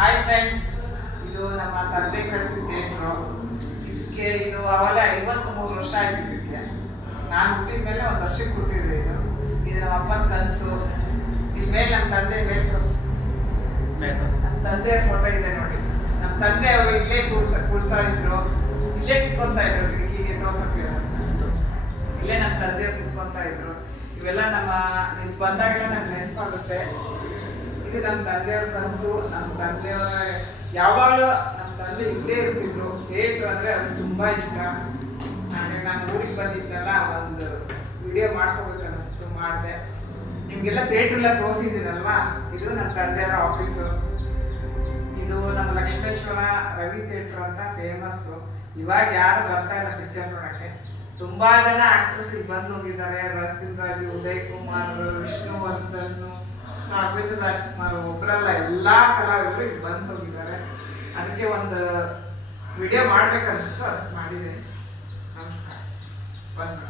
Hi friends, ಇದು ನಮ್ಮ ತಂದೆ ಕಳಿಸಿದ ಥಿಯೇಟ್ರು. ಇದಕ್ಕೆ ಇದು ಅವಾಗ 53 ವರ್ಷ ಆಯ್ತು. ಇದಕ್ಕೆ ನಾನು ಹುಟ್ಟಿದ ಮೇಲೆ 1 ವರ್ಷಕ್ಕೆ ಹುಟ್ಟಿದೆ. ಇದು ನಮ್ಮ ಅಪ್ಪನ ಕನಸು. ಇಲ್ಲಿ ಮೇಲೆ ನಮ್ಮ ತಂದೆ ಮೇಲೆ ನಮ್ಮ ತಂದೆ ಫೋಟೋ ಇದೆ ನೋಡಿ. ನಮ್ಮ ತಂದೆ ಅವರು ಇಲ್ಲೇ ಕೂಡ್ತಾ ಇದ್ರು, ಇಲ್ಲೇ ಕುತ್ಕೊಂತ ಇದ್ರು, ಕಿಟಕಿಗೆ ತೋರ್ಸಕ್ಕೆ. ಇಲ್ಲೇ ನಮ್ಮ ತಂದೆ ಕುತ್ಕೊಂತ ಇದ್ರು. ಇವೆಲ್ಲ ನಮ್ಮ ಇಲ್ಲಿ ಬಂದಾಗೆಲ್ಲ ನಂಗೆ ನೆನಪಾಗುತ್ತೆ. ಇದು ನಮ್ಮ ತಂದೆಯವ್ರ ಕನಸು. ನಮ್ಮ ತಂದೆಯವರ ಯಾವಾಗಲೂ ನಮ್ಮ ತಂದೆ ಇಲ್ಲೇ ಇರ್ತಿದ್ರು. ಥಿಯೇಟ್ರ್ ಅಂದರೆ ಅವ್ರಿಗೆ ತುಂಬ ಇಷ್ಟ. ಹಾಗೆ ನಾನು ಊರಿಗೆ ಬಂದಿದ್ದೆಲ್ಲ ಒಂದು ವಿಡಿಯೋ ಮಾಡ್ಕೋಬೇಕು ಅನ್ನಿಸ್ತು, ಮಾಡಿದೆ. ನಿಮಗೆಲ್ಲ ಥಿಯೇಟ್ರೆಲ್ಲ ತೋರಿಸಿದ್ದೀನಲ್ವಾ. ಇದು ನಮ್ಮ ತಂದೆಯವರ ಆಫೀಸು. ಇದು ನಮ್ಮ ಲಕ್ಷ್ಮೇಶ್ವರ ರವಿ ಥಿಯೇಟ್ರ್ ಅಂತ ಫೇಮಸ್ಸು. ಇವಾಗ ಯಾರು ಬರ್ತಾ ಇಲ್ಲ ಪಿಕ್ಚರ್ ನೋಡೋಕ್ಕೆ. ತುಂಬ ಜನ ಆಕ್ಟ್ರೆಸ್ ಇಲ್ಲಿ ಬಂದು ಹೋಗಿದ್ದಾರೆ. ರಸೀಂದ್ರಾಜು, ಉದಯ್ ಕುಮಾರ್, ವಿಷ್ಣುವರ್ಧನ್, ಅರವಿಂದ್ ರಾಜ್ಕುಮಾರ್ ಒಬ್ಬರಲ್ಲ, ಎಲ್ಲ ಕಲಾವಿದರು ಇಲ್ಲಿ ಬಂದು ಹೋಗಿದ್ದಾರೆ. ಅದಕ್ಕೆ ಒಂದು ವಿಡಿಯೋ ಮಾಡ್ಬೇಕನ್ನಿಸ್ತು, ಅದಕ್ಕೆ ಮಾಡಿದ್ದೀನಿ. ನಮಸ್ಕಾರ. ಬಂದು